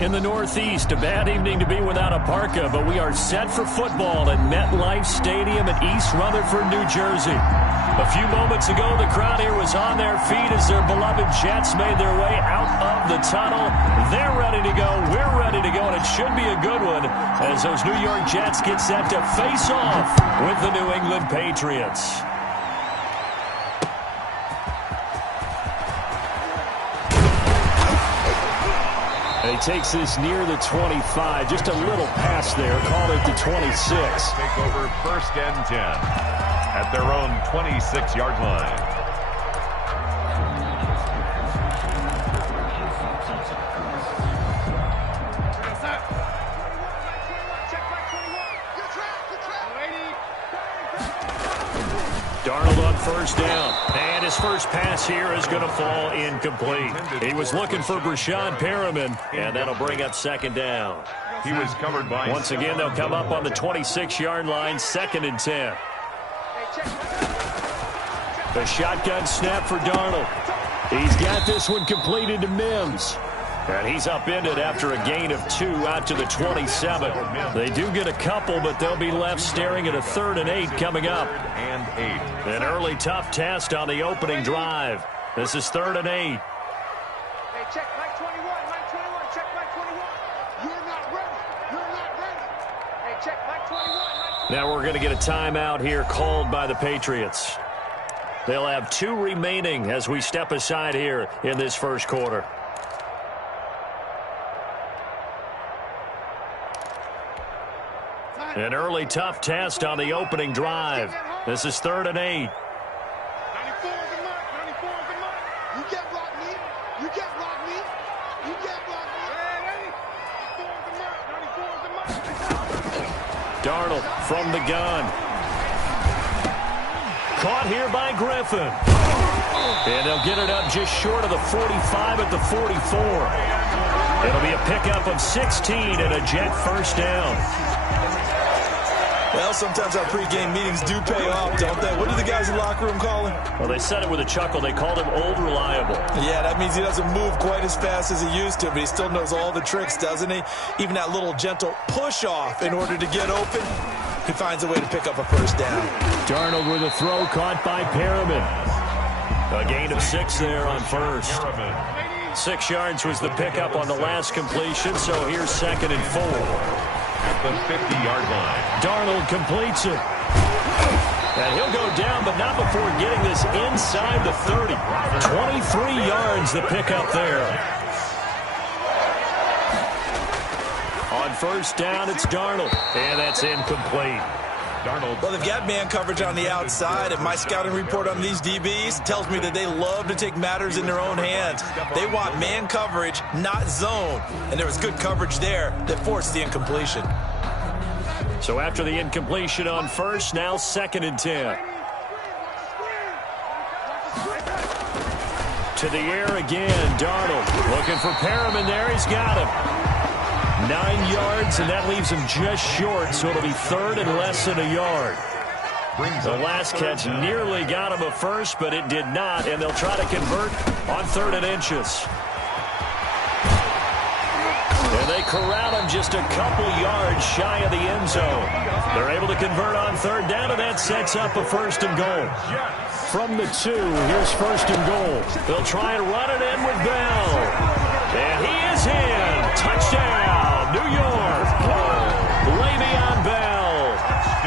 In the Northeast, a bad evening to be without a parka, but we are set for football at MetLife Stadium in East Rutherford, New Jersey. A few moments ago, the crowd here was on their feet as their beloved Jets made their way out of the tunnel. They're ready to go. We're ready to go, and it should be a good one as those New York Jets get set to face off with the New England Patriots. He takes this near the 25. Just a little pass there. Call it the 26. Take over 1st and 10 at their own 26-yard line. Darnold on 1st down. And his first pass here is going to fall incomplete. He was looking for Brashad Perriman, and that'll bring up 2nd down. He was covered by... Once again, they'll come up on the 26-yard line, 2nd and 10. The shotgun snap for Darnold. He's got this one completed to Mims. And he's upended after a gain of 2 out to the 27. They do get a couple, but they'll be left staring at a 3rd and 8 coming up. And 8. An early tough test on the opening drive. This is 3rd and 8. Hey, check Mike 21, Mike 21, check Mike 21. You're not ready. You're not ready. Hey, check Mike 21, Mike 21. Now we're going to get a timeout here called by the Patriots. They'll have 2 remaining as we step aside here in this first quarter. An early tough test on the opening drive. This is 3rd and 8. 94 is the mark. 94 is the mark. You can't block me. You can't block me. You can't block me. Hey, 94 is the mark. 94 is the mark. Darnold from the gun. Caught here by Griffin. And they'll get it up just short of the 45 at the 44. It'll be a pickup of 16 and a Jet 1st down. Well, sometimes our pregame meetings do pay off, don't they? What do the guys in the locker room call him? Well, they said it with a chuckle. They called him Old Reliable. Yeah, that means he doesn't move quite as fast as he used to, but he still knows all the tricks, doesn't he? Even that little gentle push-off in order to get open, he finds a way to pick up a 1st down. Darnold with a throw caught by Perriman. A gain of 6 there on 1st. 6 yards was the pickup on the last completion, so here's 2nd and 4. At the 50-yard line. Darnold completes it. And he'll go down, but not before getting this inside the 30. 23 yards the pickup there. On 1st down, it's Darnold. And that's incomplete. Darnold. Well, they've got man coverage on the outside, and my scouting report on these DBs tells me that they love to take matters in their own hands. They want man coverage, not zone. And there was good coverage there that forced the incompletion. So after the incompletion on 1st, now 2nd and 10. To the air again, Darnold looking for Perriman there. He's got him. 9 yards, and that leaves him just short, so it'll be 3rd and less than a yard. The last catch nearly got him a 1st, but it did not, and they'll try to convert on 3rd and inches. And they corral him just a couple yards shy of the end zone. They're able to convert on 3rd down, and that sets up a 1st and goal. From the 2, here's 1st and goal. They'll try and run it in with Bell. And he is in. Touchdown, New York. Le'Veon Bell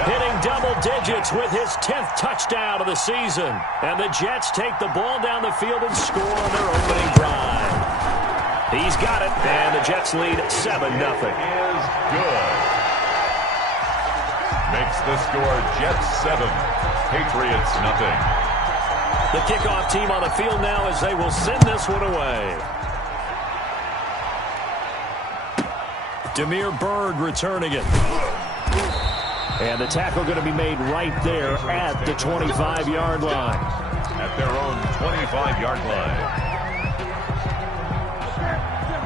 hitting double digits with his 10th touchdown of the season. And the Jets take the ball down the field and score on their opening drive. He's got it, and the Jets lead 7-0. Is good. Makes the score Jets 7, Patriots nothing. The kickoff team on the field now as they will send this one away. Damiere Byrd returning it. And the tackle going to be made right there at the 25-yard line. At their own 25-yard line.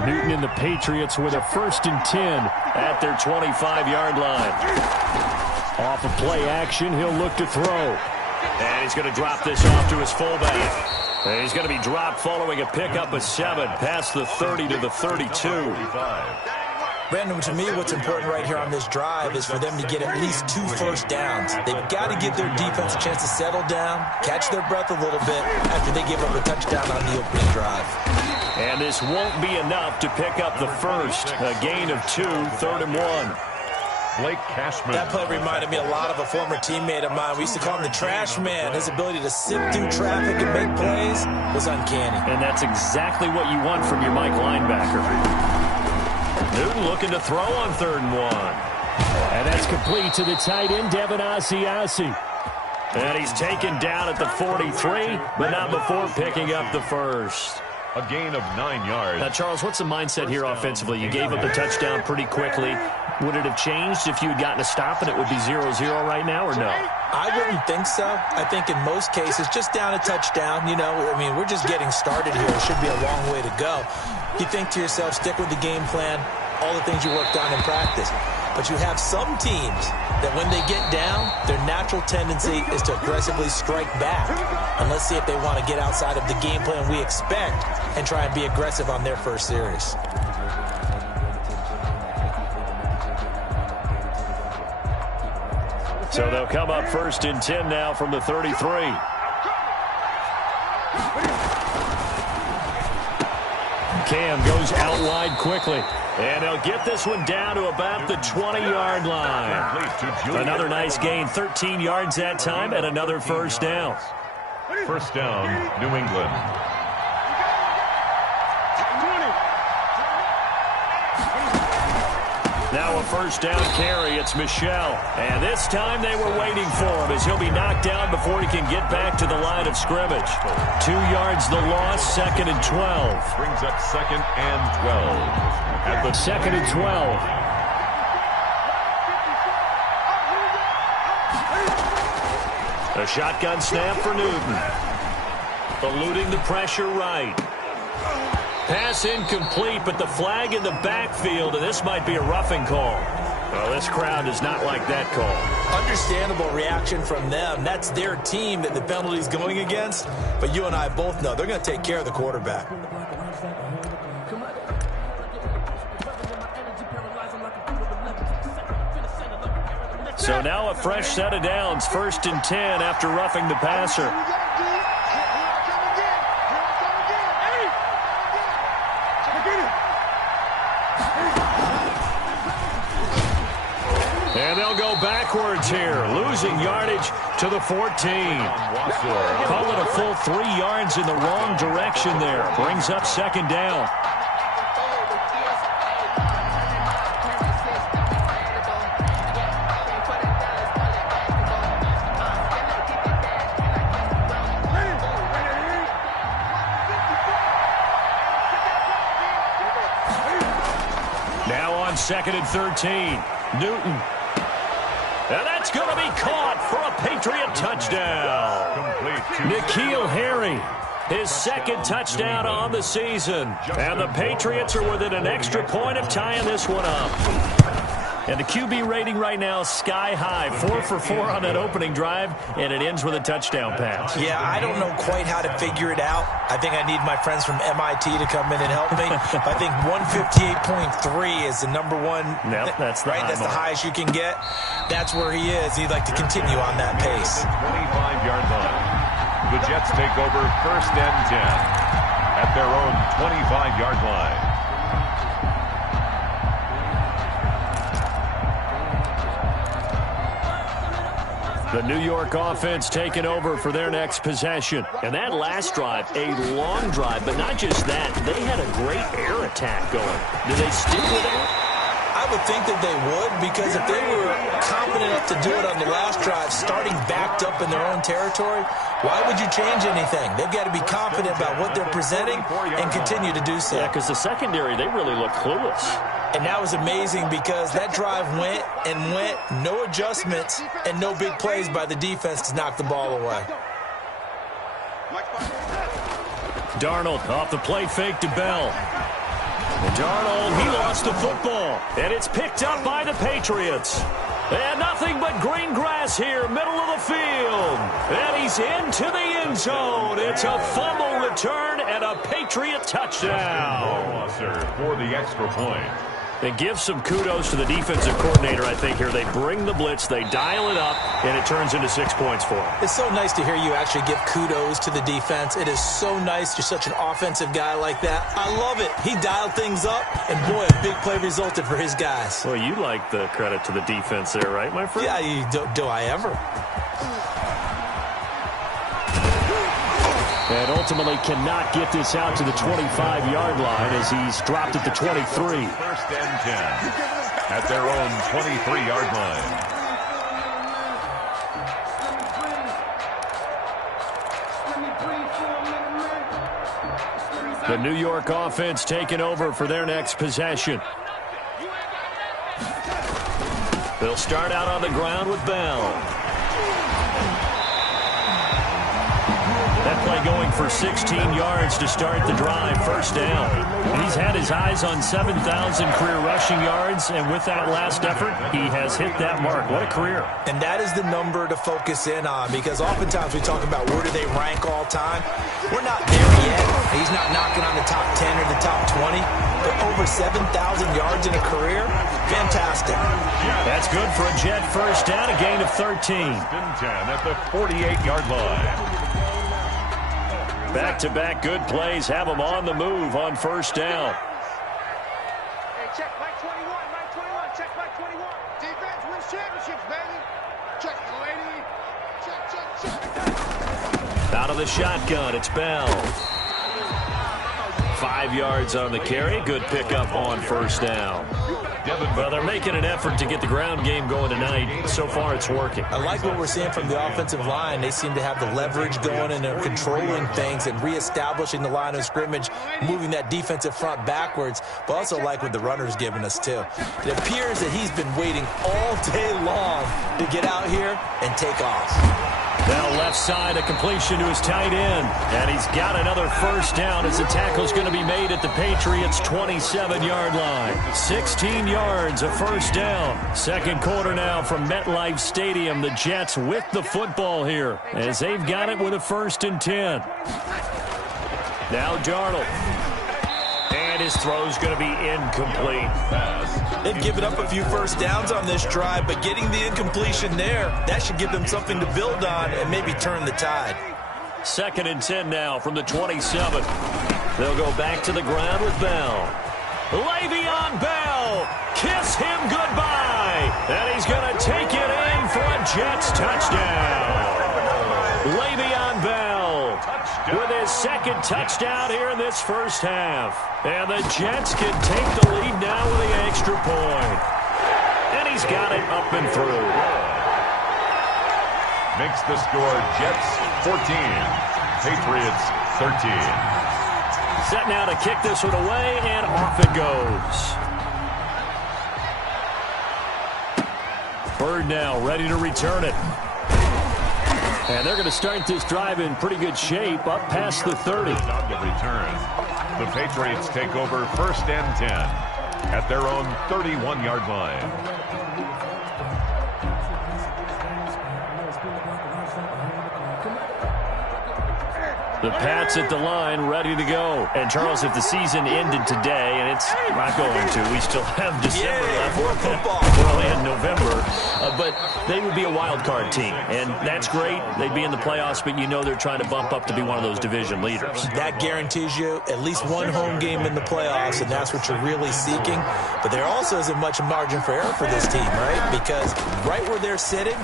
Newton and the Patriots with a 1st and 10 at their 25-yard line. Off of play action, he'll look to throw. And he's going to drop this off to his fullback. And he's going to be dropped following a pickup of 7 past the 30 to the 32. Brandon, to me, what's important right here on this drive is for them to get at least 2 first downs. They've got to give their defense a chance to settle down, catch their breath a little bit after they give up a touchdown on the opening drive. And this won't be enough to pick up the first. A gain of 2, 3rd and 1. Blake Cashman. That play reminded me a lot of a former teammate of mine. We used to call him the trash man. His ability to sift through traffic and make plays was uncanny. And that's exactly what you want from your Mike linebacker. Newton looking to throw on 3rd and 1. And that's complete to the tight end, Devin Asiasi. And he's taken down at the 43, but not before picking up the first. A gain of 9 yards. Now, Charles, what's the mindset here offensively? You gave up the touchdown pretty quickly. Would it have changed if you had gotten a stop and it would be 0-0 right now, or no? I wouldn't think so. I think in most cases, just down a touchdown, we're just getting started here. It should be a long way to go. You think to yourself, stick with the game plan, all the things you worked on in practice. But you have some teams that when they get down, their natural tendency is to aggressively strike back. And let's see if they want to get outside of the game plan we expect and try and be aggressive on their first series. So they'll come up 1st and 10 now from the 33. Cam goes out wide quickly. And they'll get this one down to about the 20-yard line. Another nice gain, 13 yards that time, and another first down. First down, New England. Now a first down carry. It's Michel. And this time they were waiting for him as he'll be knocked down before he can get back to the line of scrimmage. 2 yards the loss, 2nd and 12. Brings up 2nd and 12. At the 2nd and 12. A shotgun snap for Newton. Eluding the pressure right. Pass incomplete, but the flag in the backfield, and this might be a roughing call. Well, this crowd does not like that call. Understandable reaction from them. That's their team that the penalty's going against. But you and I both know they're going to take care of the quarterback. So now a fresh set of downs, 1st and 10 after roughing the passer. And they'll go backwards here, losing yardage to the 14. Call it a full 3 yards in the wrong direction there. Brings up 2nd down. Now on 2nd and 13. Newton. And that's going to be caught for a Patriot touchdown. N'Keal Harry, his 2nd touchdown on the season. And the Patriots are within an extra point of tying this one up. And the QB rating right now is sky high. 4 for 4 on that opening drive, and it ends with a touchdown pass. Yeah, I don't know quite how to figure it out. I think I need my friends from MIT to come in and help me. I think 158.3 is the number one. Yep, that's the right. high That's mark. the highest you can get. That's where he is. He'd like to continue on that pace. 25-yard line. The Jets take over 1st and 10 at their own 25-yard line. The New York offense taking over for their next possession. And that last drive, a long drive, but not just that. They had a great air attack going. Do they stick with it? I would think that they would, because if they were confident enough to do it on the last drive, starting backed up in their own territory, why would you change anything? They've got to be confident about what they're presenting and continue to do so. Yeah, because the secondary, they really look clueless. And that was amazing because that drive went and went, no adjustments and no big plays by the defense to knock the ball away. Darnold off the play fake to Bell. And Darnold, he lost the football. And it's picked up by the Patriots. And nothing but green grass here, middle of the field. And he's into the end zone. It's a fumble return and a Patriot touchdown. For the extra point. And give some kudos to the defensive coordinator, I think, here. They bring the blitz, they dial it up, and it turns into 6 points for them. It's so nice to hear you actually give kudos to the defense. It is so nice. You're such an offensive guy like that. I love it. He dialed things up, and boy, a big play resulted for his guys. Well, you like the credit to the defense there, right, my friend? Yeah, do I ever? And ultimately cannot get this out to the 25-yard line as he's dropped at the 23. First and 10 at their own 23-yard line. The New York offense taking over for their next possession. They'll start out on the ground with Bell. That play going for 16 yards to start the drive, first down. And he's had his eyes on 7,000 career rushing yards, and with that last effort, he has hit that mark. What a career. And that is the number to focus in on, because oftentimes we talk about where do they rank all time. We're not there yet. He's not knocking on the top 10 or the top 20, but over 7,000 yards in a career, fantastic. That's good for a Jet first down, a gain of 13. 10 at the 48-yard line. Back-to-back good plays have them on the move on first down. Hey, check Mike 21, Mike 21, check Mike 21. Defense wins championships, baby. Check the lady. Check. Out of the shotgun, it's Bell. 5 yards on the carry. Good pickup on first down. Well, they're making an effort to get the ground game going tonight. So far, it's working. I like what we're seeing from the offensive line. They seem to have the leverage going, and they're controlling things and reestablishing the line of scrimmage, moving that defensive front backwards, but also like what the runner's giving us, too. It appears that he's been waiting all day long to get out here and take off. Now left side, a completion to his tight end. And he's got another first down as the tackle's going to be made at the Patriots' 27-yard line. 16 yards, a first down. Second quarter now from MetLife Stadium. The Jets with the football here as they've got it with a 1st and 10. Now Darnold. And his throw's going to be incomplete. They've given up a few first downs on this drive, but getting the incompletion there, that should give them something to build on and maybe turn the tide. 2nd and 10 now from the 27. They'll go back to the ground with Bell. Le'Veon Bell, kiss him goodbye. And he's going to take it in for a Jets touchdown. Le'Veon Bell with his 2nd touchdown here in this first half. And the Jets can take the lead now with the extra point. And he's got it up and through. Makes the score Jets 14, Patriots 13. Set now to kick this one away, and off it goes. Bird now ready to return it. And they're going to start this drive in pretty good shape, up past the 30. On the return, the Patriots take over 1st and 10 at their own 31-yard line. The Pats at the line, ready to go. And, Charles, if the season ended today, and it's not going to, we still have December left. More football. We're only in November. But they would be a wild card team, and that's great. They'd be in the playoffs, but you know they're trying to bump up to be one of those division leaders. That guarantees you at least one home game in the playoffs, and that's what you're really seeking. But there also isn't much margin for error for this team, right? Because right where they're sitting,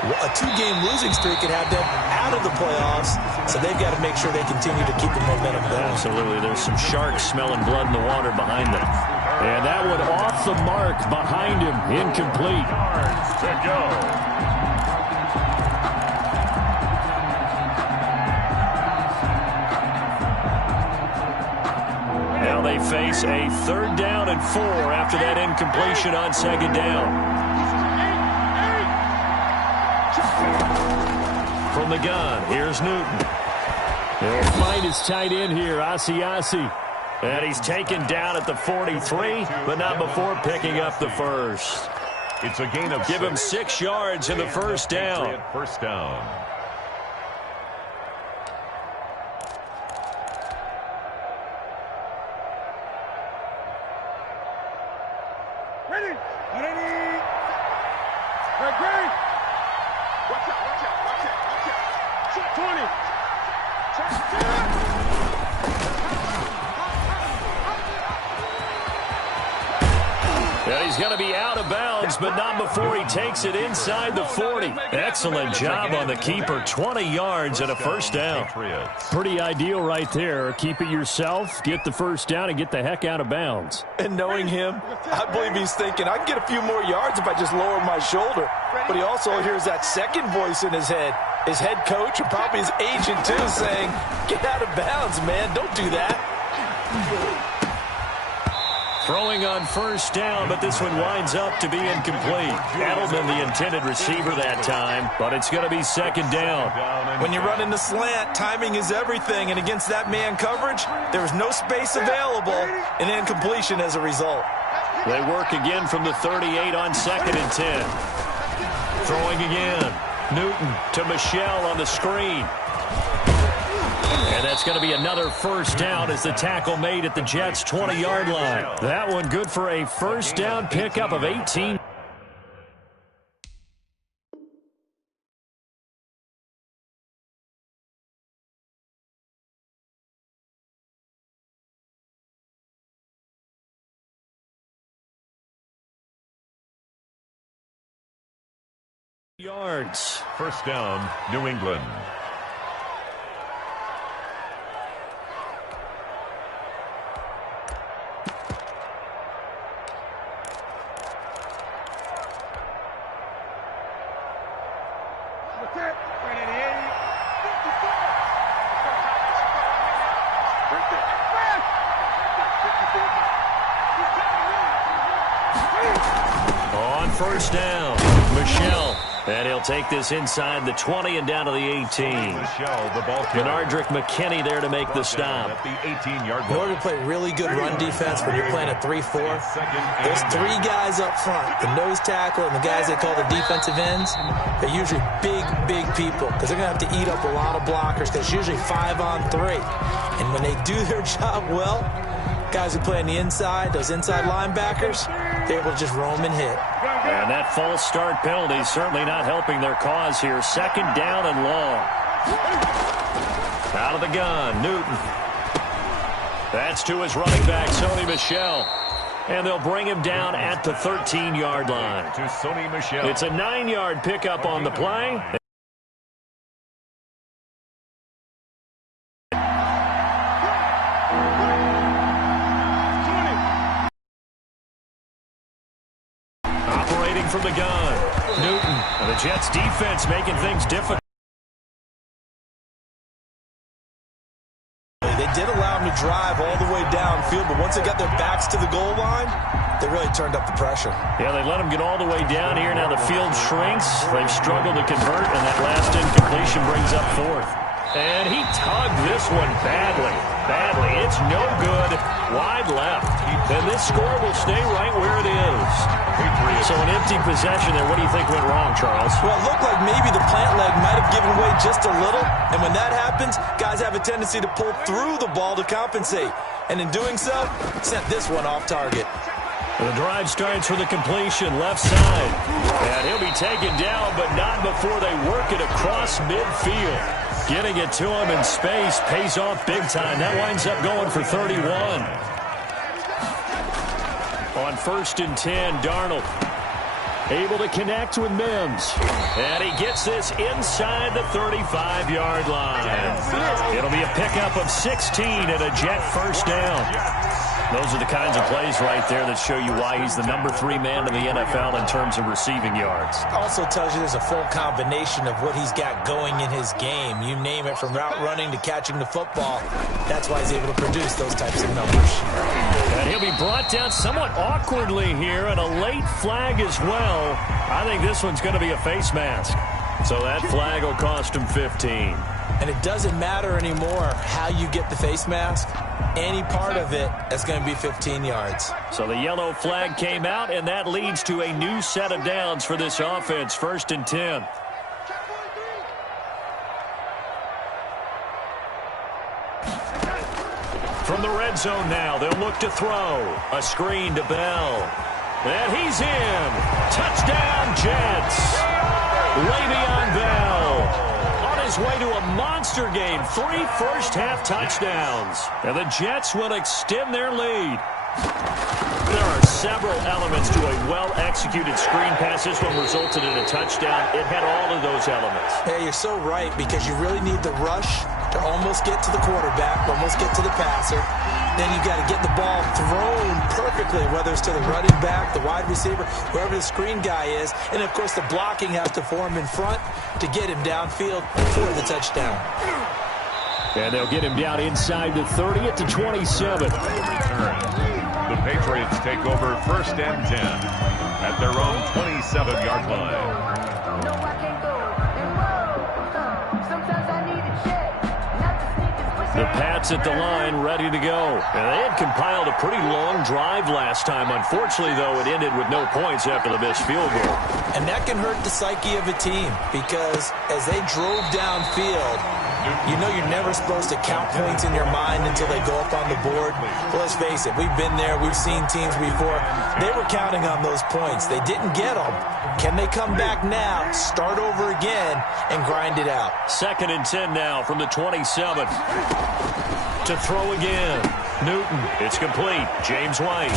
a 2-game losing streak could have them out of the playoffs, so they've got to make sure they continue to keep the momentum going. Absolutely. There's some sharks smelling blood in the water behind them. And that one off the mark behind him. Incomplete. Yards to go. Now they face a 3rd down and 4 after that incompletion on 2nd down. From the gun, here's Newton. He'll find his tight end here, Asiasi. And he's taken down at the 43, but not before picking up the first. It's a gain of Give him 6 yards in the first down. Patriot first down. Ready? Ready? Ready? Watch out, watch out, watch out, watch out. Shot 20. And he's going to be out of bounds, but not before he takes it inside the 40. Excellent job on the keeper. 20 yards and a first down. Pretty ideal right there. Keep it yourself, get the first down, and get the heck out of bounds. And knowing him, I believe he's thinking, I can get a few more yards if I just lower my shoulder. But he also hears that second voice in his head. His head coach, or probably his agent too, saying, get out of bounds, man. Don't do that. Throwing on first down, but this one winds up to be incomplete. Edelman, the intended receiver that time, but it's going to be second down. When you run in the slant, timing is everything, and against that man coverage, there was no space available, and incompletion as a result. They work again from the 38 on 2nd and 10. Throwing again. Newton to Michelle on the screen. And that's going to be another first down as the tackle made at the Jets' 20-yard line. That one good for a first down pickup of 18. Yards. First down, New England. On first down, Michelle. And he'll take this inside the 20 and down to the 18. Bernardrick McKinney there to make the stop. At the 18-yard line. In order to play really good run defense when you're playing a 3-4, those 3 guys up front, the nose tackle and the guys they call the defensive ends, they're usually big, big people because they're going to have to eat up a lot of blockers because it's usually 5 on 3. And when they do their job well, guys who play on the inside, those inside linebackers, they're able to just roam and hit. And that false start penalty is certainly not helping their cause here. Second down and long. Out of the gun, Newton. That's to his running back, Sony Michel. And they'll bring him down at the 13-yard line. To Sony Michel. It's a 9-yard pickup on the play. From the gun, Newton, and the Jets defense making things difficult. They did allow them to drive all the way downfield, but once they got their backs to the goal line, they really turned up the pressure. Yeah, they let them get all the way down here. Now the field shrinks. They've struggled to convert, and that last incompletion brings up 4th. And he tugged this one badly. It's no good. Wide left. And this score will stay right where it is. So an empty possession there. What do you think went wrong, Charles? Well, it looked like maybe the plant leg might have given way just a little. And when that happens, guys have a tendency to pull through the ball to compensate. And in doing so, sent this one off target. The drive starts with a completion, left side. And he'll be taken down, but not before they work it across midfield. Getting it to him in space pays off big time. That winds up going for 31. On 1st and 10, Darnold able to connect with Mims. And he gets this inside the 35-yard line. It'll be a pickup of 16 and a Jet first down. Those are the kinds of plays right there that show you why he's the number 3 man in the NFL in terms of receiving yards. Also tells you there's a full combination of what he's got going in his game. You name it, from route running to catching the football. That's why he's able to produce those types of numbers. And he'll be brought down somewhat awkwardly here, and a late flag as well. I think this one's going to be a face mask. So that flag will cost him 15. And it doesn't matter anymore how you get the face mask. Any part of it That's going to be 15 yards. So the yellow flag came out, and that leads to a new set of downs for this offense. 1st and 10. From the red zone now, they'll look to throw. A screen to Bell. And he's in. Touchdown, Jets. Le'Veon Bell on his way to a monster game. 3 first-half touchdowns. And the Jets will extend their lead. There are several elements to a well-executed screen pass. This one resulted in a touchdown. It had all of those elements. Hey, you're so right, because you really need the rush to almost get to the quarterback, almost get to the passer. Then you got to get the ball thrown perfectly, whether it's to the running back, the wide receiver, whoever the screen guy is. And, of course, the blocking has to form in front to get him downfield for the touchdown. And they'll get him down inside the 30 at the 27. The Patriots take over 1st and 10 at their own 27-yard line. The Pats at the line, ready to go. And they had compiled a pretty long drive last time. Unfortunately, though, it ended with no points after the missed field goal. And that can hurt the psyche of a team, because as they drove downfield, you know you're never supposed to count points in your mind until they go up on the board. But let's face it, we've been there. We've seen teams before. They were counting on those points. They didn't get them. Can they come back now, start over again, and grind it out? 2nd and 10 now from the 27. To throw again. Newton. It's complete. James White.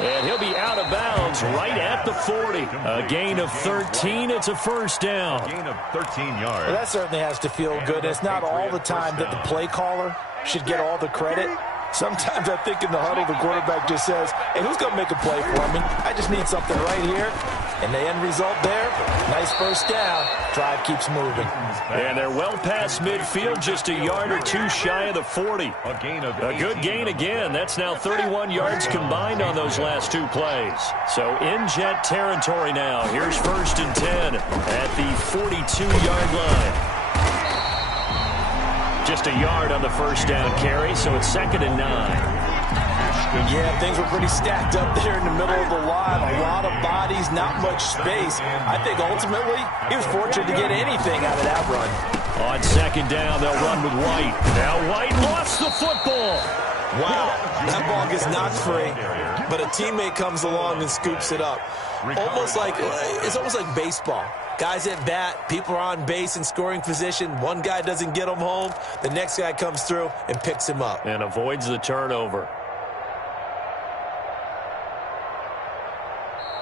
And he'll be out of bounds right at the 40. A gain of 13. It's a 1st down. Gain of 13 yards. Well, that certainly has to feel good. It's not all the time that the play caller should get all the credit. Sometimes I think in the huddle, the quarterback just says, hey, who's going to make a play for me? I just need something right here. And the end result there, nice 1st down. Drive keeps moving. And they're well past midfield, just a yard or two shy of the 40. A good gain again. That's now 31 yards combined on those last 2 plays. So in Jet territory now. Here's 1st and 10 at the 42-yard line. Just a yard on the 1st down carry, so it's 2nd and 9. Yeah, things were pretty stacked up there in the middle of the line. A lot of bodies, not much space. I think ultimately he was fortunate to get anything out of that run. On 2nd down, they'll run with White. Now White lost the football. Wow, that ball gets knocked free, but a teammate comes along and scoops it up. It's almost like baseball. Guys at bat, people are on base in scoring position. One guy doesn't get him home. The next guy comes through and picks him up. And avoids the turnover.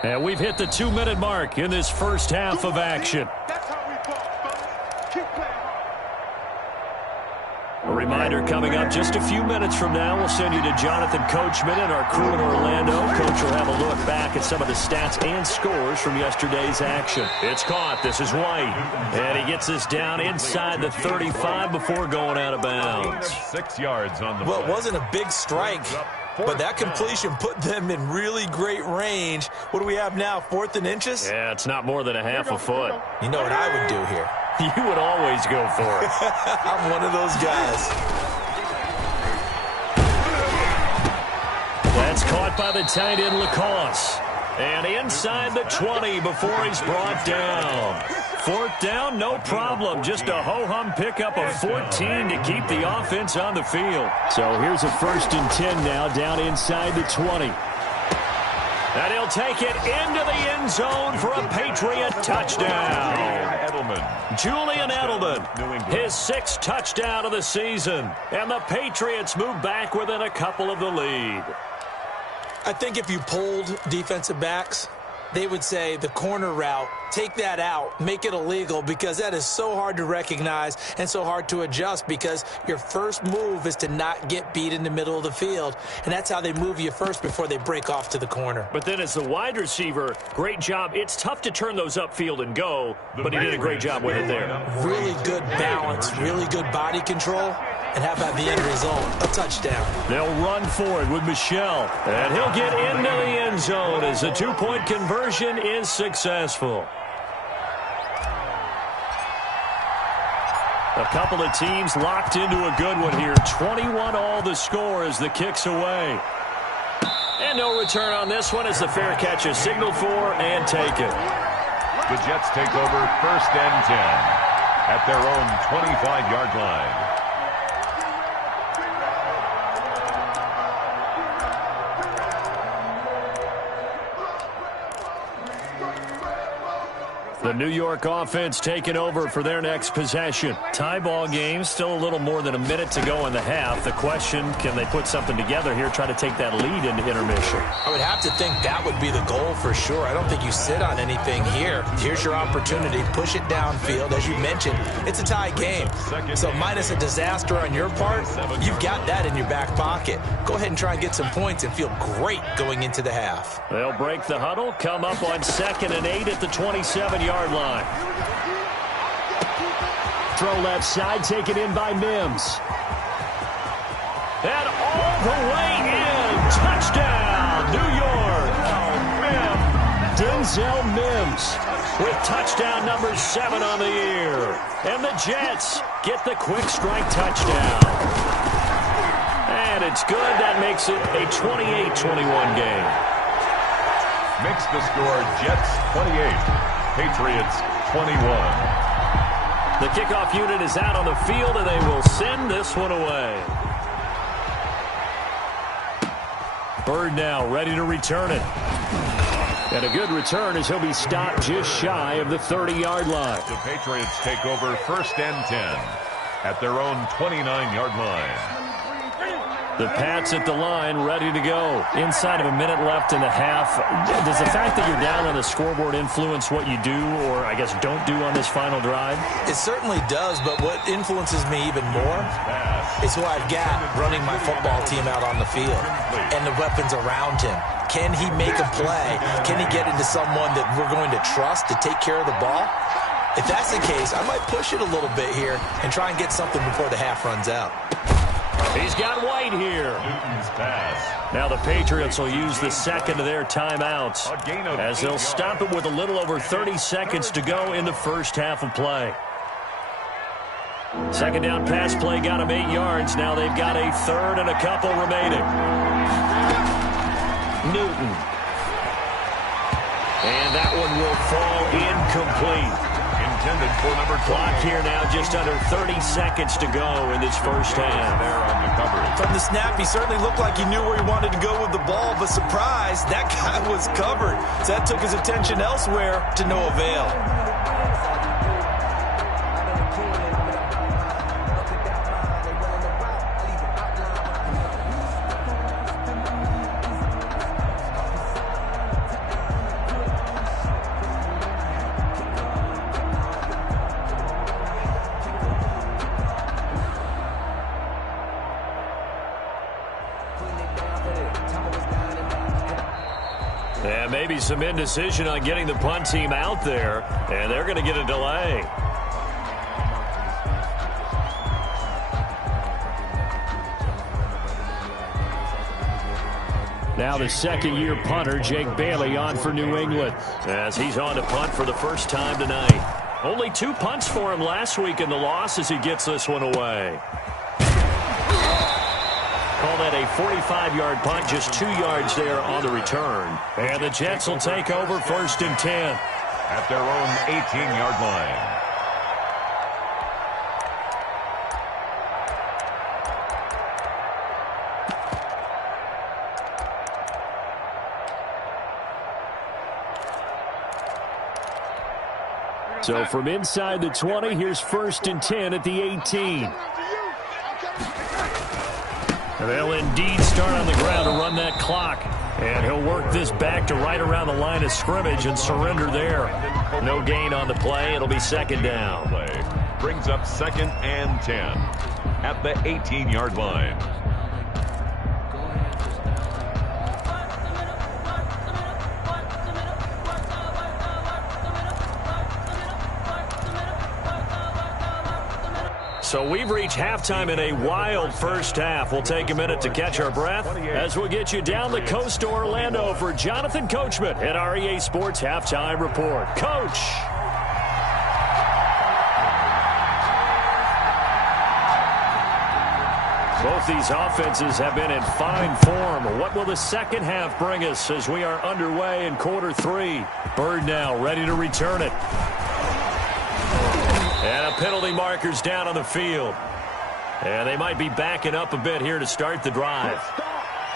And we've hit the 2-minute mark in this 1st half of action. That's how we ball, fellas. Keep playing hard. A reminder coming up just a few minutes from now, we'll send you to Jonathan Coachman and our crew in Orlando. Coach will have a look back at some of the stats and scores from yesterday's action. It's caught. This is White. And he gets this down inside the 35 before going out of bounds. 6 yards on the Well, it play. wasn't a big strike, but that completion put them in really great range. What do we have now, 4th and inches? Yeah, it's not more than a half a foot. You know what I would do here? You would always go for it. I'm one of those guys. That's caught by the tight end, Lacoste. And inside the 20 before he's brought down. 4th down, no problem. Just a ho-hum pickup of 14 to keep the offense on the field. So here's a 1st and 10 now down inside the 20. And he'll take it into the end zone for a Patriot touchdown. Julian Edelman, his 6th touchdown of the season. And the Patriots move back within a couple of the lead. I think if you polled defensive backs, they would say the corner route, take that out, make it illegal, because that is so hard to recognize and so hard to adjust, because your first move is to not get beat in the middle of the field, and that's how they move you first before they break off to the corner. But then as the wide receiver, great job. It's tough to turn those upfield and go, but he did a great job with it there. Really good balance, really good body control. And how about the end result? A touchdown. They'll run for it with Michel. And he'll get into the end zone as the 2-point conversion is successful. A couple of teams locked into a good one here. 21-all the score as the kick's away. And no return on this one as the fair catch is signaled for and taken. The Jets take over 1st and 10 at their own 25-yard line. The New York offense taking over for their next possession. Tie ball game, still a little more than a minute to go in the half. The question, can they put something together here, try to take that lead into intermission? I would have to think that would be the goal for sure. I don't think you sit on anything here. Here's your opportunity. Push it downfield. As you mentioned, it's a tie game. So minus a disaster on your part, you've got that in your back pocket. Go ahead and try and get some points and feel great going into the half. They'll break the huddle, come up on 2nd and 8 at the 27-yard line. Throw left side, taken in by Mims. And all the way in. Touchdown, New York. Denzel Mims with touchdown number 7 on the year. And the Jets get the quick strike touchdown. And it's good. That makes it a 28-21 game. Makes the score Jets 28. Patriots 21. The kickoff unit is out on the field, and they will send this one away. Bird now ready to return it. And a good return as he'll be stopped just shy of the 30-yard line. The Patriots take over 1st and 10 at their own 29-yard line. The Pats at the line, ready to go. Inside of a minute left in the half. Does the fact that you're down on the scoreboard influence what you do, or I guess don't do on this final drive? It certainly does, but what influences me even more is who I've got running my football team out on the field and the weapons around him. Can he make a play? Can he get into someone that we're going to trust to take care of the ball? If that's the case, I might push it a little bit here and try and get something before the half runs out. He's got White here. Now the Patriots will use the second of their timeouts as they'll stop it with a little over 30 seconds to go in the first half of play. Second down pass play got him 8 yards. Now they've got a 3rd and a couple remaining. Newton. And that one will fall incomplete. Intended for number 20. Clock here now, just under 30 seconds to go in this first half. There on the coverage. From the snap, he certainly looked like he knew where he wanted to go with the ball, but surprise, that guy was covered. So that took his attention elsewhere to no avail. And maybe some indecision on getting the punt team out there, and they're going to get a delay. Now the second-year punter, Jake Bailey, on for New England, as he's on to punt for the first time tonight. Only 2 punts for him last week in the loss as he gets this one away. Call that a 45-yard punt, just 2 yards there on the return. And the Jets will take over 1st and 10. At their own 18-yard line. So from inside the 20, here's 1st and 10 at the 18. They'll indeed start on the ground to run that clock. And he'll work this back to right around the line of scrimmage and surrender there. No gain on the play. It'll be 2nd down. Brings up 2nd and 10 at the 18-yard line. So we've reached halftime in a wild first half. We'll take a minute to catch our breath as we'll get you down the coast to Orlando for Jonathan Coachman at our EA Sports Halftime Report. Coach. Both these offenses have been in fine form. What will the second half bring us as we are underway in quarter 3? Bird now ready to return it. And a penalty marker's down on the field. And they might be backing up a bit here to start the drive.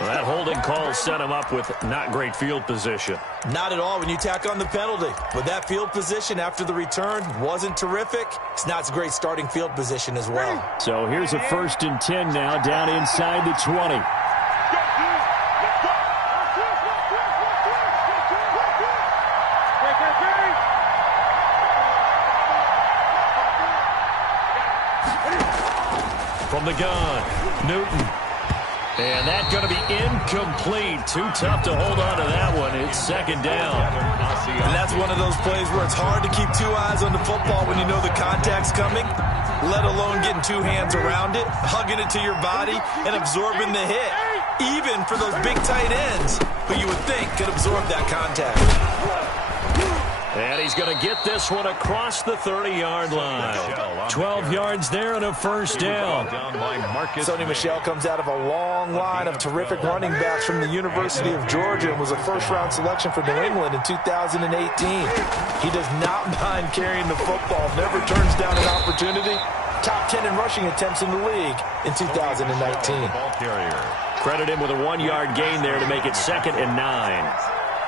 Well, that holding call set him up with not great field position. Not at all when you tack on the penalty. But that field position after the return wasn't terrific. It's not a great starting field position as well. So here's a 1st and 10 now down inside the 20. From the gun, Newton. And that's going to be incomplete. Too tough to hold on to that one. It's 2nd down. And that's one of those plays where it's hard to keep 2 eyes on the football when you know the contact's coming, let alone getting 2 hands around it, hugging it to your body, and absorbing the hit. Even for those big tight ends who you would think could absorb that contact. And he's going to get this one across the 30-yard line. 12 yards there and a 1st down. Sony Michel comes out of a long line of terrific running backs from the University of Georgia and was a first-round selection for New England in 2018. He does not mind carrying the football, never turns down an opportunity. Top 10 in rushing attempts in the league in 2019. Credit him with a 1-yard gain there to make it 2nd and 9.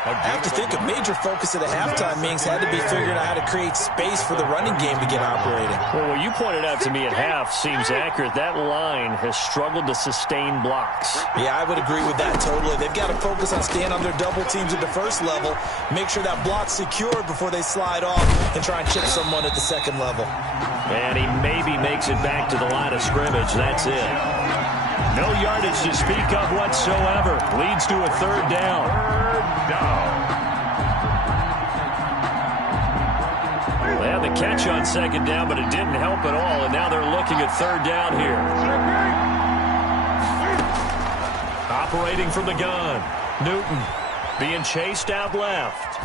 I have to think a major focus of the halftime meetings had to be figuring out how to create space for the running game to get operating. Well, what you pointed out to me at half seems accurate. That line has struggled to sustain blocks. Yeah, I would agree with that totally. They've got to focus on staying on their double teams at the first level, make sure that block's secured before they slide off and try and chip someone at the second level. And he maybe makes it back to the line of scrimmage. That's it. No yardage to speak of whatsoever. Leads to a 3rd down. They had the catch on 2nd down, but it didn't help at all. And now they're looking at 3rd down here. Operating from the gun. Newton being chased out left.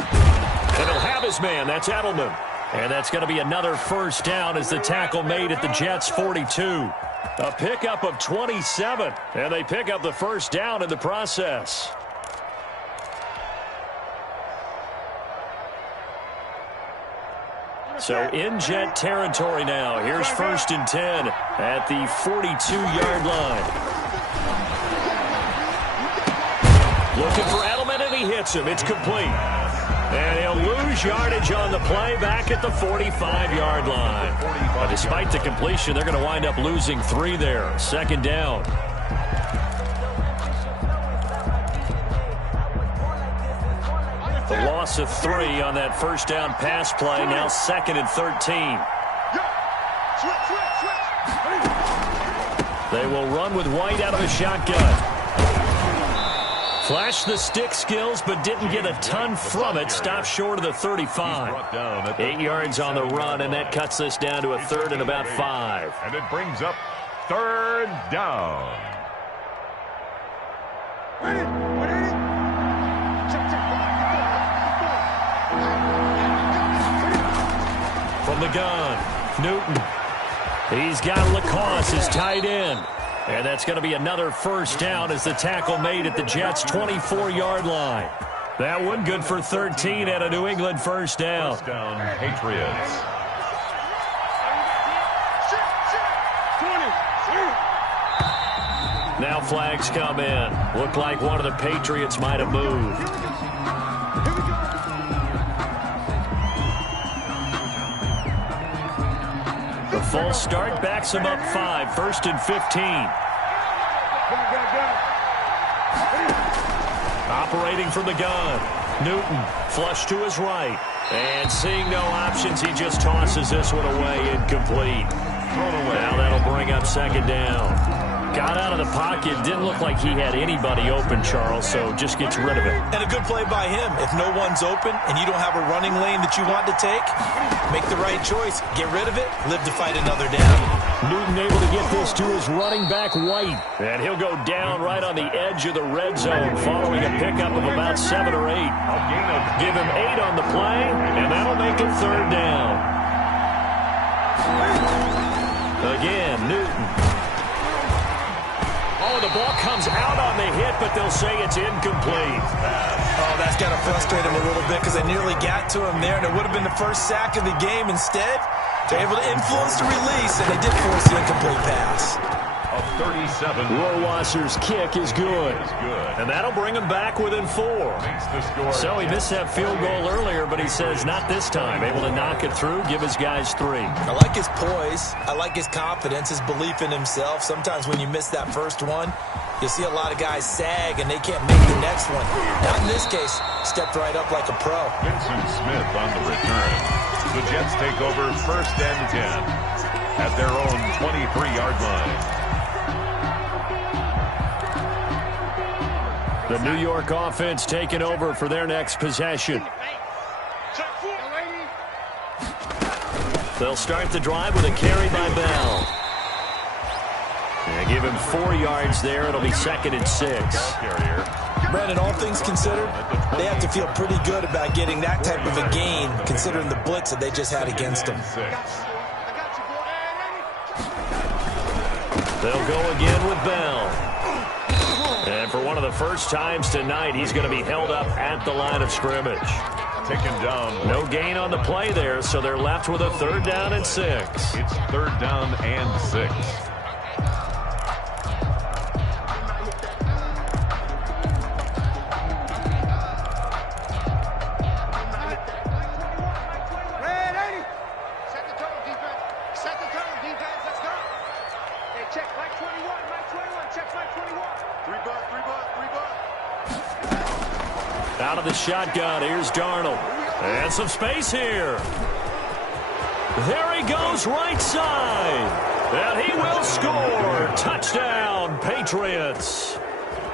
And he'll have his man. That's Edelman. And that's going to be another 1st down as the tackle made at the Jets' 42. A pickup of 27, and they pick up the 1st down in the process. So in Jet territory now. Here's 1st and 10 at the 42-yard line. Looking for Edelman, and he hits him. It's complete. And he'll lose yardage on the play back at the 45-yard line. But despite the completion, they're going to wind up losing 3 there. 2nd down. The loss of 3 on that 1st down pass play. Now 2nd and 13. They will run with White out of the shotgun. Flashed the stick skills, but didn't get a ton from it. Stopped short of the 35. 8 yards on the run, and that cuts this down to a 3rd and about 5. And it brings up 3rd down. From the gun, Newton. He's got Lacoste, his tight end. And that's going to be another 1st down as the tackle made at the Jets' 24-yard line. That one good for 13 at a New England 1st down. 1st down, Patriots. Now flags come in. Looked like one of the Patriots might have moved. The false start backs him up 5. 1st and 15. Operating from the gun. Newton flush to his right. And seeing no options, he just tosses this one away, incomplete. Now that'll bring up 2nd down. Got out of the pocket. Didn't look like he had anybody open, Charles, so just gets rid of it. And a good play by him. If no one's open and you don't have a running lane that you want to take, make the right choice. Get rid of it. Live to fight another down. Newton able to get this to his running back, White. And he'll go down right on the edge of the red zone following a pickup of about 7 or 8. Give him 8 on the play, and that'll make it 3rd down. Again, Newton. Oh, the ball comes out on the hit, but they'll say it's incomplete. Oh, that's got to frustrate him a little bit because they nearly got to him there, and it would have been the first sack of the game. Instead, they're able to influence the release, and they did force the incomplete pass. A 37. Rohrwasser's kick is good. And that'll bring him back within 4. So he missed that field goal earlier, but he says not this time. Able to knock it through, give his guys 3. I like his poise. I like his confidence, his belief in himself. Sometimes when you miss that first one, you'll see a lot of guys sag, and they can't make the next one. Not in this case. Stepped right up like a pro. Vincent Smith on the return. The Jets take over 1st and 10 at their own 23-yard line. The New York offense taking over for their next possession. They'll start the drive with a carry by Bell. And give him 4 yards there. It'll be 2nd and 6. Brandon, all things considered, they have to feel pretty good about getting that type of a gain, considering the blitz that they just had against them. They'll go again with Bell. And for one of the first times tonight, he's going to be held up at the line of scrimmage. Taken down. No gain on the play there, so they're left with a 3rd down and 6. It's 3rd down and 6. Out of the shotgun, here's Darnold. And some space here. There he goes, right side. And he will score. Touchdown, Patriots.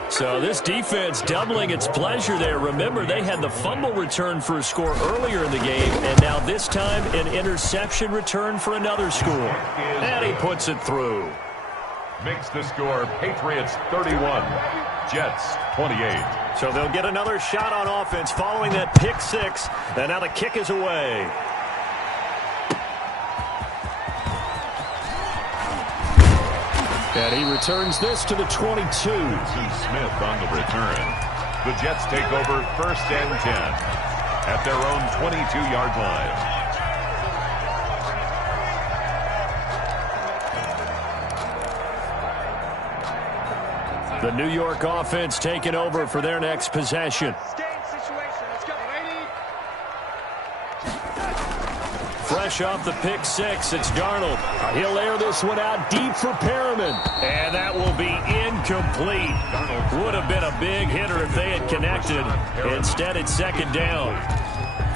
So this defense doubling its pleasure there. Remember, they had the fumble return for a score earlier in the game, and now this time an interception return for another score. And he puts it through. Makes the score Patriots 31, Jets 28. So they'll get another shot on offense following that pick 6, and now the kick is away. And he returns this to the 22. Smith on the return. The Jets take over 1st and 10 at their own 22-yard line. The New York offense taking over for their next possession. Fresh off the pick 6, it's Darnold. He'll air this one out deep for Perriman. And that will be incomplete. Would have been a big hitter if they had connected. Instead, it's 2nd down.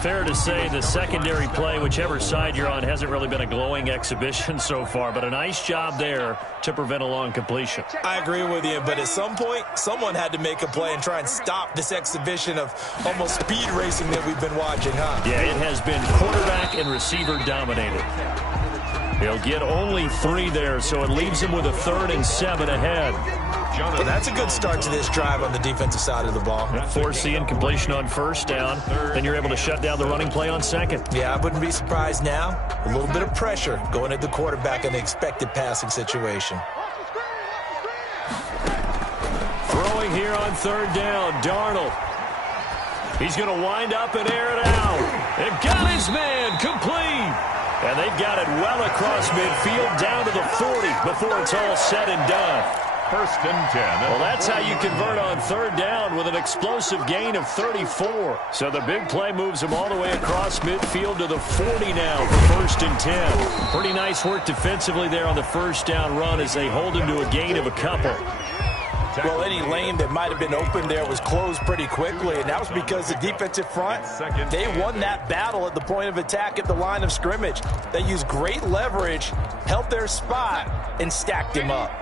Fair to say the secondary play, whichever side you're on, hasn't really been a glowing exhibition so far, but a nice job there to prevent a long completion. I agree with you, but at some point, someone had to make a play and try and stop this exhibition of almost speed racing that we've been watching, huh? Yeah, it has been quarterback and receiver dominated. He'll get only 3 there, so it leaves him with a 3rd and 7 ahead. Well, that's a good start to this drive on the defensive side of the ball. Force the incompletion on 1st down, then you're able to shut down the running play on 2nd. Yeah, I wouldn't be surprised now. A little bit of pressure going at the quarterback in the expected passing situation. Throwing here on 3rd down, Darnold. He's going to wind up and air it out. And got his man complete. And they've got it well across midfield down to the 40 before it's all said and done. 1st and 10. Well, that's how you convert on 3rd down with an explosive gain of 34. So the big play moves them all the way across midfield to the 40 now for 1st and 10. Pretty nice work defensively there on the 1st down run as they hold him to a gain of a couple. Well, any lane that might have been open there was closed pretty quickly, and that was because the defensive front, they won that battle at the point of attack at the line of scrimmage. They used great leverage, held their spot, and stacked him up.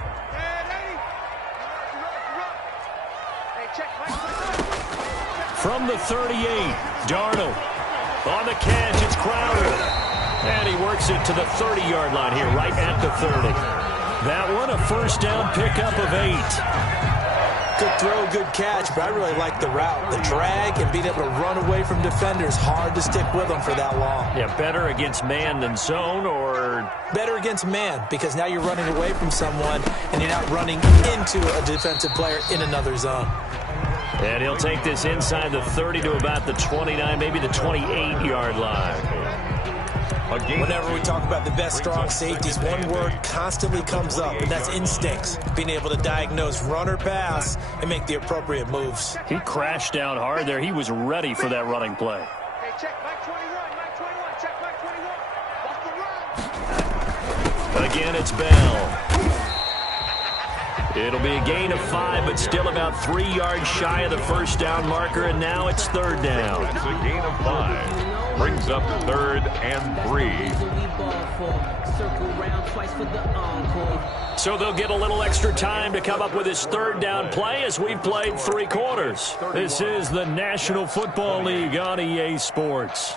From the 38, Darnold. On the catch, it's Crowder. And he works it to the 30-yard line here, right at the 30. That one, a 1st down pickup of 8. Good throw, good catch, but I really like the route. The drag and being able to run away from defenders, hard to stick with them for that long. Yeah, better against man than zone, or better against man, because now you're running away from someone and you're not running into a defensive player in another zone. And he'll take this inside the 30 to about the 29, maybe the 28-yard line. Whenever we talk about the best strong safeties, one word constantly comes up, and that's instincts. Being able to diagnose run or pass and make the appropriate moves. He crashed down hard there. He was ready for that running play. Hey, check back 21, back 21, check back 21. Watch the run. Again, it's Bell. It'll be a gain of 5, but still about 3 yards shy of the first down marker, and now it's third down. That's a gain of 5. Brings up 3rd and 3. So they'll get a little extra time to come up with his third down play as we've played 3 quarters. This is the National Football League on EA Sports.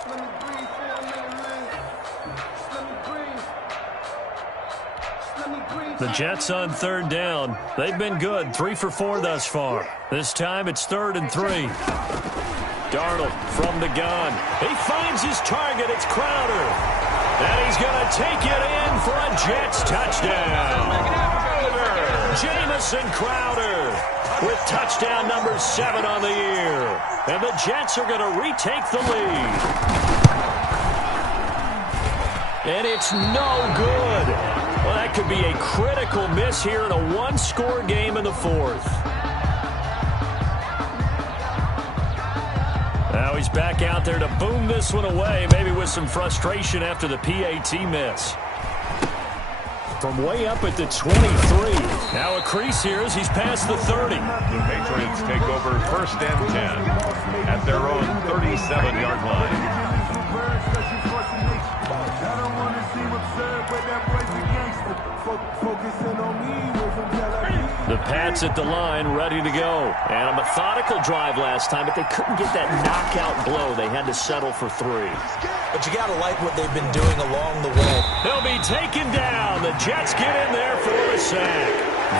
The Jets on third down. They've been good, 3 for 4 thus far. This time it's 3rd and 3. Darnold from the gun. He finds his target. It's Crowder. And he's going to take it in for a Jets touchdown. Jamison Crowder with touchdown number 7 on the year. And the Jets are going to retake the lead. And it's no good. Well, that could be a critical miss here in a one-score game in the 4th. Now he's back out there to boom this one away, maybe with some frustration after the PAT miss. From way up at the 23. Now a crease here as he's past the 30. The Patriots take over 1st and 10 at their own 37-yard line. The Pats at the line, ready to go. And a methodical drive last time, but they couldn't get that knockout blow. They had to settle for 3. But you got to like what they've been doing along the way. They'll be taken down. The Jets get in there for a sack.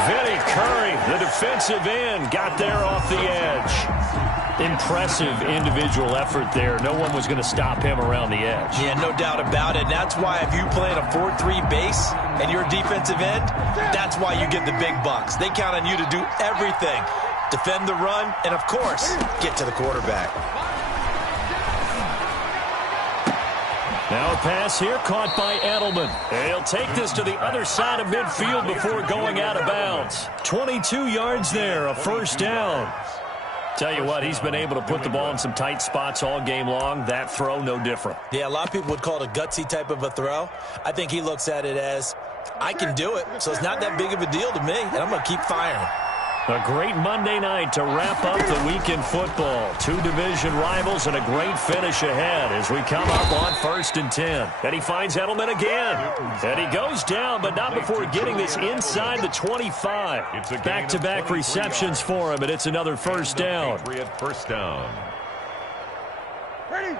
Vinny Curry, the defensive end, got there off the edge. Impressive individual effort there. No one was going to stop him around the edge. Yeah, no doubt about it. And that's why if you play in a 4-3 base and you're a defensive end, that's why you get the big bucks. They count on you to do everything. Defend the run and, of course, get to the quarterback. Now a pass here caught by Edelman. And he'll take this to the other side of midfield before going out of bounds. 22 yards there, a first down. Tell you what, he's been able to put the ball in some tight spots all game long. That throw, no different. Yeah, a lot of people would call it a gutsy type of a throw. I think he looks at it as, I can do it, so it's not that big of a deal to me, and I'm going to keep firing. A great Monday night to wrap up the week in football. 2 division rivals and a great finish ahead as we come up on 1st and 10. And he finds Edelman again. And he goes down, but not before getting this inside the 25. Back-to-back receptions for him, and it's another first down. First down.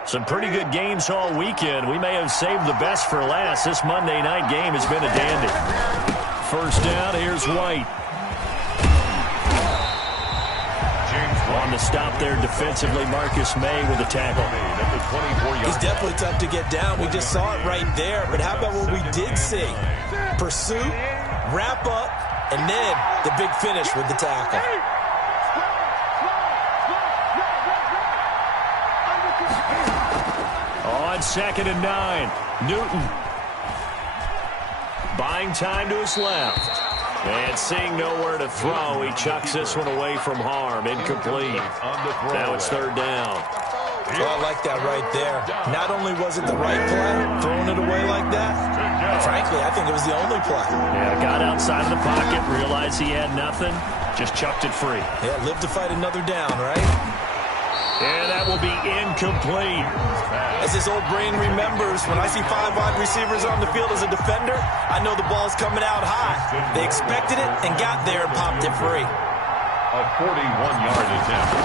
Some pretty good games all weekend. We may have saved the best for last. This Monday night game has been a dandy. First down, here's White. On the stop there defensively, Marcus May with a tackle. He's definitely tough to get down. We just saw it right there. But how about what we did see? Pursuit, wrap up, and then the big finish with the tackle. On 2nd and 9, Newton. Buying time to his left. And seeing nowhere to throw, he chucks this one away from harm. Incomplete. Now it's 3rd down. Oh, I like that right there. Not only was it the right play, throwing it away like that, frankly, I think it was the only play. Yeah, got outside of the pocket, realized he had nothing, just chucked it free. Yeah, live to fight another down, right? And that will be incomplete. As his old brain remembers, when I see 5 wide receivers on the field as a defender, I know the ball's coming out high. They expected it and got there and popped it free. A 41-yard attempt.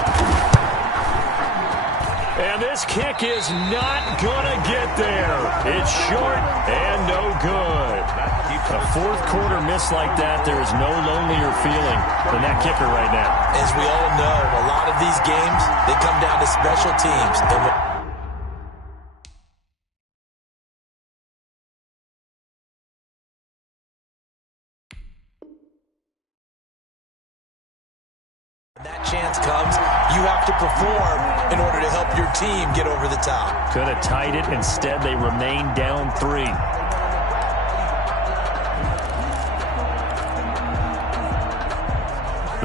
And This kick is not going to get there. It's short and no good. A fourth quarter miss like that, there is no lonelier feeling than that kicker right now. As we all know, a lot of these games, they come down to special teams. When that chance comes, you have to perform in order to help your team get over the top. Could have tied it. Instead, they remain down 3.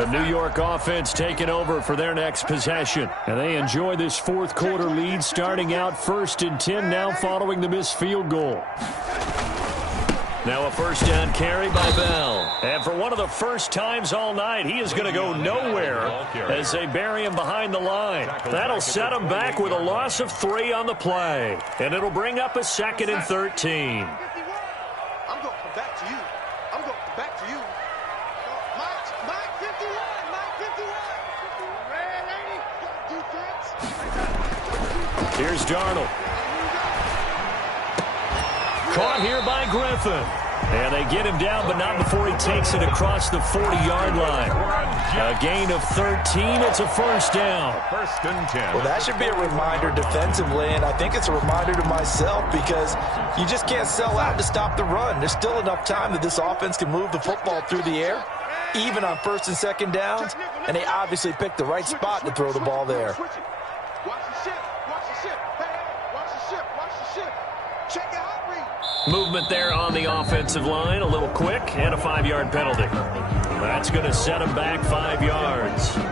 The New York offense taking over for their next possession. And they enjoy this fourth quarter lead, starting out 1st and 10 now following the missed field goal. Now a first down carry by Bell. And for one of the first times all night, he is going to go nowhere as they bury him behind the line. That'll set him back with a loss of 3 on the play. And it'll bring up a 2nd and 13. I'm going to come back to you. I'm going to come back to you. Mike 51. Mike 51. Red 80. Defense. Here's Darnold. Caught here by Griffin. And they get him down, but not before he takes it across the 40-yard line. A gain of 13. It's a first down. 1st and 10. Well, that should be a reminder defensively, and I think it's a reminder to myself because you just can't sell out to stop the run. There's still enough time that this offense can move the football through the air, even on 1st and 2nd downs, and they obviously picked the right spot to throw the ball there. Watch the ship. Watch the ship. Hey, watch the ship. Watch the ship. Check it out. Movement there on the offensive line, a little quick, and a 5-yard penalty. That's going to set him back 5 yards. Just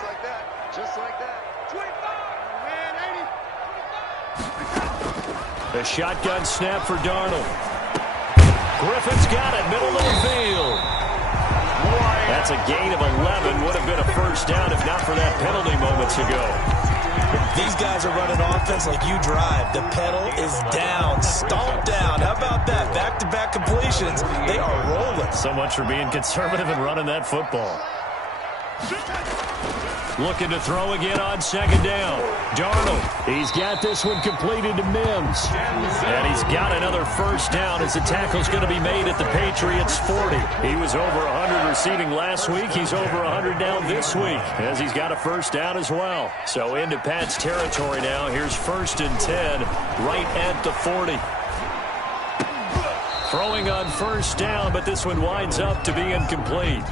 like that. Just like that. 25. Man, 80. The shotgun snap for Darnold. Griffin's got it, middle of the field. That's a gain of 11. Would have been a first down if not for that penalty moments ago. These guys are running offense like you drive. The pedal is down, stomped down. How about that? Back-to-back completions. They are rolling. So much for being conservative and running that football. Looking to throw again on 2nd down. Darnold, he's got this one completed to Mims. And he's got another first down as the tackle's going to be made at the Patriots' 40. He was over 100 receiving last week. He's over 100 now this week as he's got a first down as well. So into Pat's territory now. Here's 1st and 10 right at the 40. Throwing on first down, but this one winds up to be incomplete.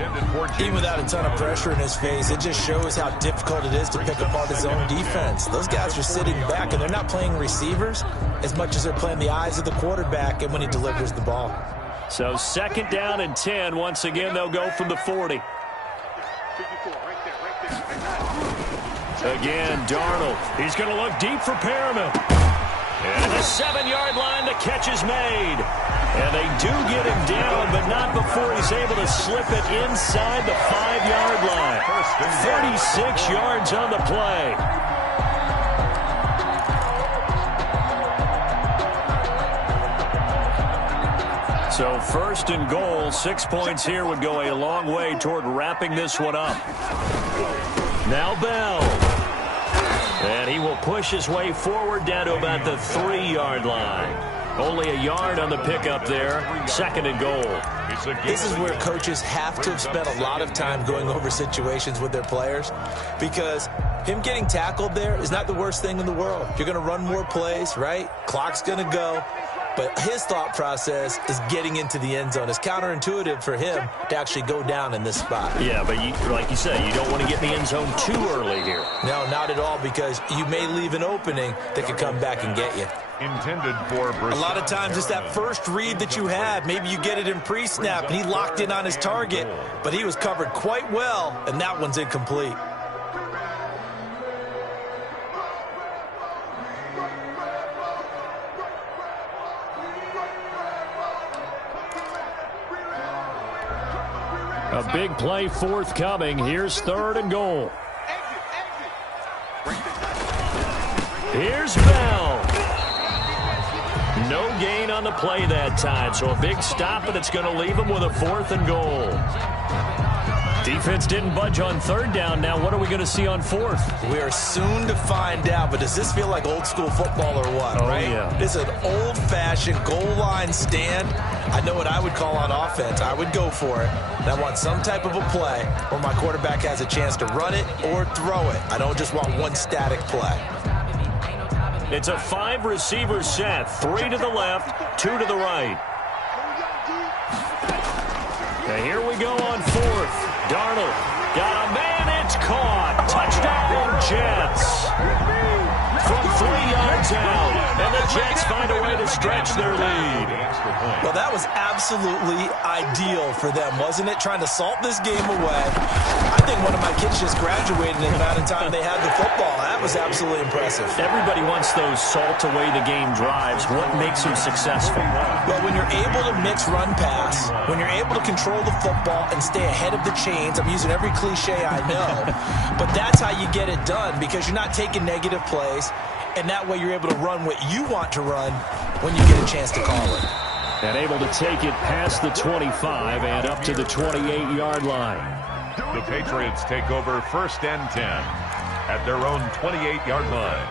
Even without a ton of pressure in his face, it just shows how difficult it is to pick apart his own defense. Those guys are sitting back, and they're not playing receivers as much as they're playing the eyes of the quarterback and when he delivers the ball. So 2nd down and 10. Once again, they'll go from the 40. 54, right there. Again, Darnold. He's going to look deep for Perriman. And the 7-yard line, the catch is made. And they do get him down, but not before he's able to slip it inside the 5-yard line. 36 yards on the play. So 1st and goal, 6 points here would go a long way toward wrapping this one up. Now Bell. And he will push his way forward down to about the 3-yard line. Only a yard on the pickup there. 2nd and goal. This is where coaches have to have spent a lot of time going over situations with their players because him getting tackled there is not the worst thing in the world. You're going to run more plays, right? Clock's going to go. But his thought process is getting into the end zone. It's counterintuitive for him to actually go down in this spot. Yeah, but like you said, you don't want to get in the end zone too early here. No, not at all, because you may leave an opening that could come back and get you. Intended for a lot of times it's that first read that you have. Maybe you get it in pre-snap, and he locked in on his target, but he was covered quite well, and that one's incomplete. A big play forthcoming. Here's 3rd and goal. Here's Bell. No gain on the play that time, so a big stop, and it's going to leave him with a 4th and goal. Defense didn't budge on third down. Now what are we going to see on fourth? We are soon to find out, but does this feel like old school football or what, right? Yeah. This is an old-fashioned goal line stand. I know what I would call on offense. I would go for it. And I want some type of a play where my quarterback has a chance to run it or throw it. I don't just want one static play. It's a 5-receiver set. 3 to the left, 2 to the right. And here we go on fourth. Darnold got a man. It's caught. Touchdown, Jets. From 3 yards out. And the Jets find a way to stretch their lead. Well, that was absolutely ideal for them, wasn't it? Trying to salt this game away. I think one of my kids just graduated in the amount of time they had the football. That was absolutely impressive. Everybody wants those salt-away-the-game drives. What makes them successful? Well, when you're able to mix run-pass, when you're able to control the football and stay ahead of the chains, I'm using every cliche I know, but that's how you get it done because you're not taking negative plays, and that way you're able to run what you want to run when you get a chance to call it. And able to take it past the 25 and up to the 28-yard line. The Patriots take over 1st and 10 at their own 28-yard line.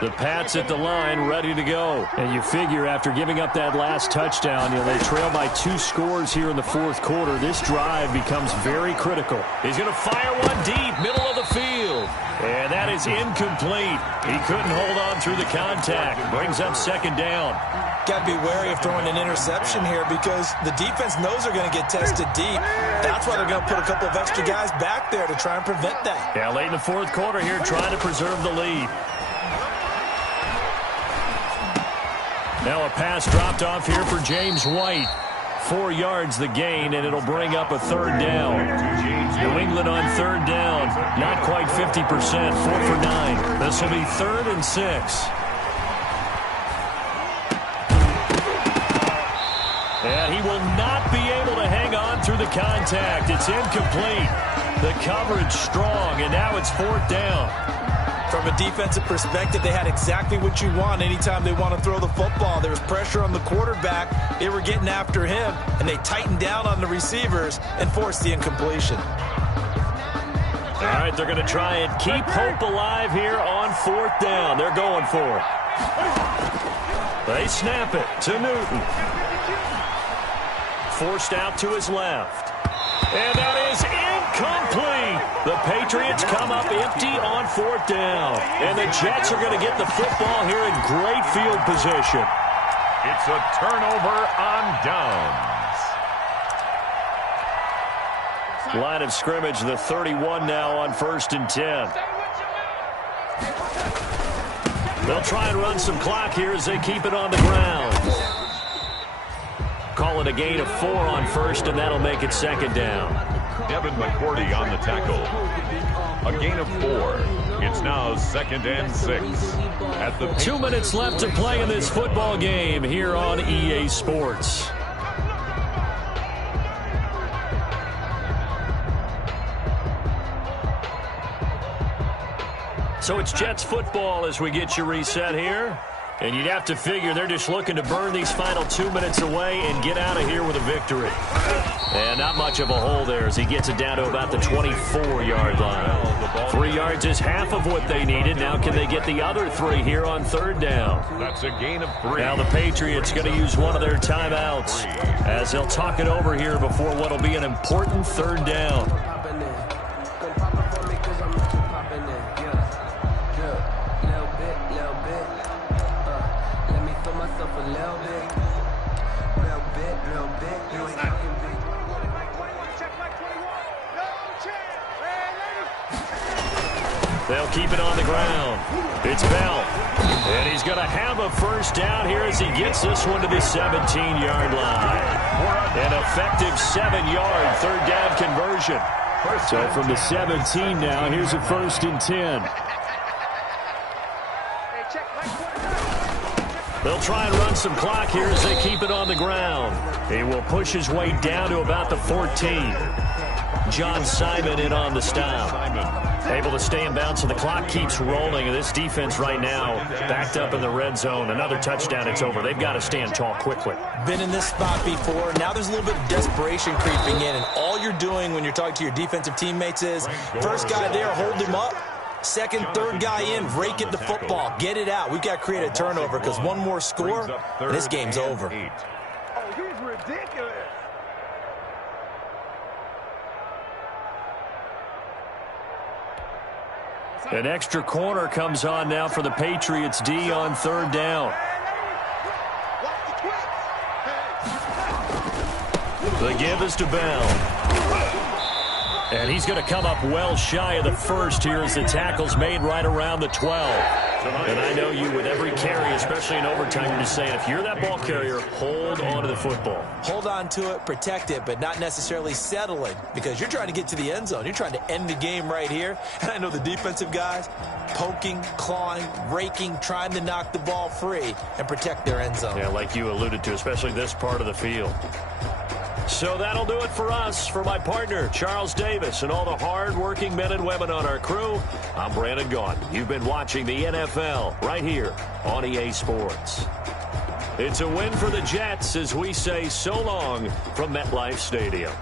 The Pats at the line, ready to go. And you figure after giving up that last touchdown, they trail by 2 scores here in the fourth quarter. This drive becomes very critical. He's going to fire one deep, middle of the field. And that is incomplete. He couldn't hold on through the contact. Brings up 2nd down. Got to be wary of throwing an interception here because the defense knows they're going to get tested deep. That's why they're going to put a couple of extra guys back there to try and prevent that. Yeah, late in the fourth quarter here, trying to preserve the lead. Now a pass dropped off here for James White. 4 yards the gain, and it'll bring up a 3rd down. New England on 3rd down. Not quite 50%, 4 for 9. This will be 3rd and 6. And he will not be able to hang on through the contact. It's incomplete. The coverage strong, and now it's 4th down. From a defensive perspective, they had exactly what you want anytime they want to throw the football. There was pressure on the quarterback. They were getting after him, and they tightened down on the receivers and forced the incompletion. All right, they're going to try and keep hope alive here on 4th down. They're going for it. They snap it to Newton. Forced out to his left. And that is incomplete. The Patriots come up empty on 4th down. And the Jets are going to get the football here in great field position. It's a turnover on downs. Line of scrimmage, the 31 now on 1st and 10. They'll try and run some clock here as they keep it on the ground. Call it a gain of 4 on 1st, and that'll make it 2nd down. Evan McCourty on the tackle. A gain of 4. It's now 2nd and 6. At the 2 minutes left to play in this football game here on EA Sports. So it's Jets football as we get you reset here. And you'd have to figure they're just looking to burn these final 2 minutes away and get out of here with a victory. And not much of a hole there as he gets it down to about the 24-yard line. 3 yards is half of what they needed. Now can they get the other 3 here on 3rd down? That's a gain of 3. Now the Patriots going to use one of their timeouts as they'll talk it over here before what will be an important 3rd down. They'll keep it on the ground. It's Bell. And he's going to have a 1st down here as he gets this one to the 17-yard line. An effective 7-yard 3rd down conversion. So from the 17 now, here's a 1st and 10. They'll try and run some clock here as they keep it on the ground. He will push his way down to about the 14. John Simon in on the stop. Able to stay in bounds, so the clock keeps rolling. And this defense right now backed up in the red zone. Another touchdown, it's over. They've got to stand tall quickly. Been in this spot before. Now there's a little bit of desperation creeping in, and all you're doing when you're talking to your defensive teammates is first guy there, hold him up. Second, third guy in, rake it the football. Get it out. We've got to create a turnover because one more score, and this game's over. Oh, he's ridiculous. An extra corner comes on now for the Patriots D on third down. The give is to Bell. And he's going to come up well shy of the first here as the tackle's made right around the 12. And I know you, with every carry, especially in overtime, you're just saying, if you're that ball carrier, hold on to the football. Hold on to it, protect it, but not necessarily settle it, because you're trying to get to the end zone. You're trying to end the game right here. And I know the defensive guys poking, clawing, raking, trying to knock the ball free and protect their end zone. Yeah, like you alluded to, especially this part of the field. So that'll do it for us. For my partner, Charles Davis, and all the hard-working men and women on our crew, I'm Brandon Gaudin. You've been watching the NFL right here on EA Sports. It's a win for the Jets as we say so long from MetLife Stadium.